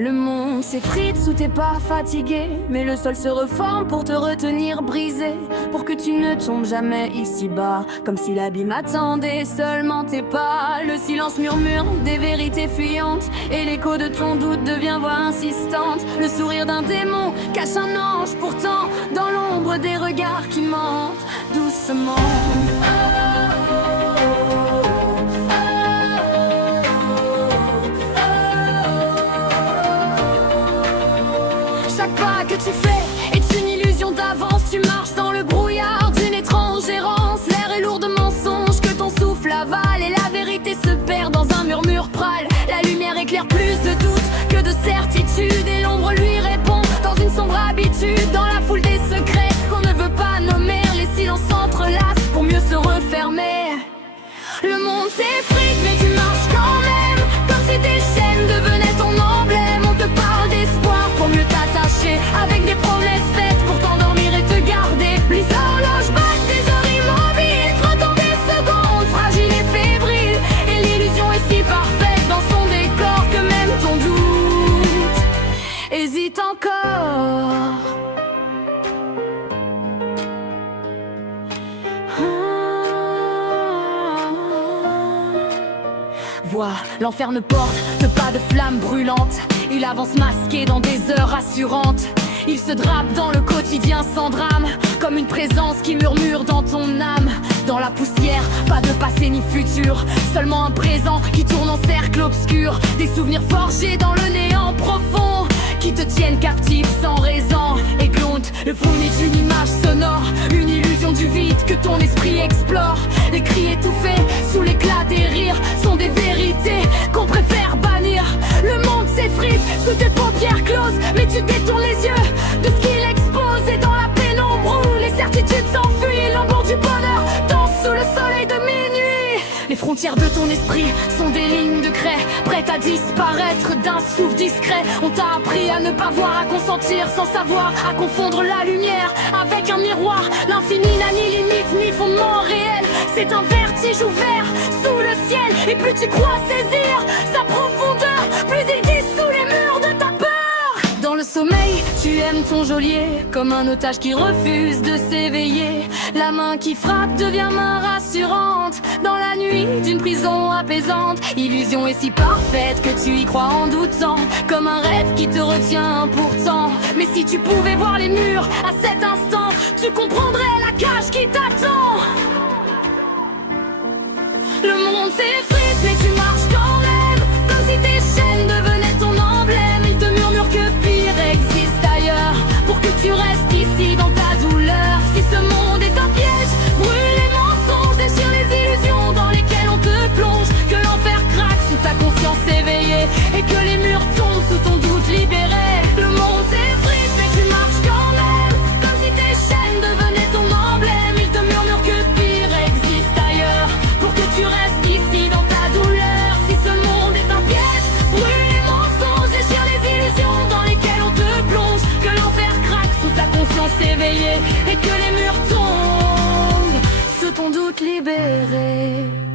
Le monde s'effrite sous tes pas fatigués, mais le sol se reforme pour te retenir brisé, pour que tu ne tombes jamais ici-bas, comme si l'abîme attendait seulement tes pas. Le silence murmure des vérités fuyantes, et l'écho de ton doute devient voix insistante. Le sourire d'un démon cache un ange, pourtant dans l'ombre des regards qui mentent doucement. Chaque pas que tu fais est une illusion d'avance. Tu marches dans le brouillard d'une étrange errance. L'air est lourd de mensonges que ton souffle avale, et la vérité se perd dans un murmure prâle. La lumière éclaire plus de doutes que de certitude, et l'ombre lui répond dans une sombre habitude. Dans la foule des secrets qu'on ne veut pas nommer, les silences s'entrelacent pour mieux se refermer. Le monde s'effrite mais tu marches quand même, comme si tes chaînes devenaient ton emblème. On te parle d'espoir pour mieux t'attacher, avec des promesses faites pour t'endormir et te garder. Les horloges battent des heures immobiles, trottant des secondes fragiles et fébriles, et l'illusion est si parfaite dans son décor que même ton doute hésite encore. Vois, l'enfer ne porte que pas de flammes brûlantes. Il avance masqué dans des heures rassurantes. Il se drape dans le quotidien sans drame, comme une présence qui murmure dans ton âme. Dans la poussière, pas de passé ni futur, seulement un présent qui tourne en cercle obscur. Des souvenirs forgés dans le néant profond, qui te tiennent captif sans raison. Et Glonte, le fond est une image sonore, une illusion du vide que ton esprit explore. Les cris étouffés sous l'éclat des rires sont des vérités qu'on préfère bannir. Le monde s'effrite sous tes paupières closes, mais tu détournes les yeux de ce qu'il expose. Et dans la pénombre où les certitudes s'enfuient, l'ombre du bonheur danse sous le soleil de minuit. Les frontières de ton esprit sont des lignes de craie, prêtes à disparaître d'un souffle discret. On t'a appris à ne pas voir, à consentir sans savoir, à confondre la lumière avec un miroir. L'infini n'a ni limite ni fondement réel, c'est un vertige ouvert sous le ciel. Et plus tu crois saisir sa profondeur, plus il dissout les murs de ta peur. Dans le sommeil, tu aimes ton geôlier, comme un otage qui refuse de s'éveiller. La main qui frappe devient main rassurante, dans la nuit d'une prison apaisante. Illusion est si parfaite que tu y crois en doutant, comme un rêve qui te retient pourtant. Mais si tu pouvais voir les murs à cet instant, tu comprendrais la cage qui t'attend. Le monde s'effrite mais tu marches quand même, comme si tes chaînes devenaient ton emblème. Il te murmure que pire existe ailleurs, pour que tu restes ici dans ta douleur. Si ce monde est un piège, brûle les mensonges, déchire les illusions dans lesquelles on te plonge. Que l'enfer craque sous ta conscience éveillée, et que les murs tombent sous ton doute libéré. Le monde s'effrite mais tu marches quand même, comme si tes chaînes devenaient ton emblème. Il te murmure que pire existe ailleurs, pour que tu restes ici dans ta douleur. Si ce monde est un piège, brûle les mensonges, déchire les illusions dans lesquelles on te plonge. Que l'enfer craque sous ta conscience éveillée, et que les murs tombent sous ton doute libéré.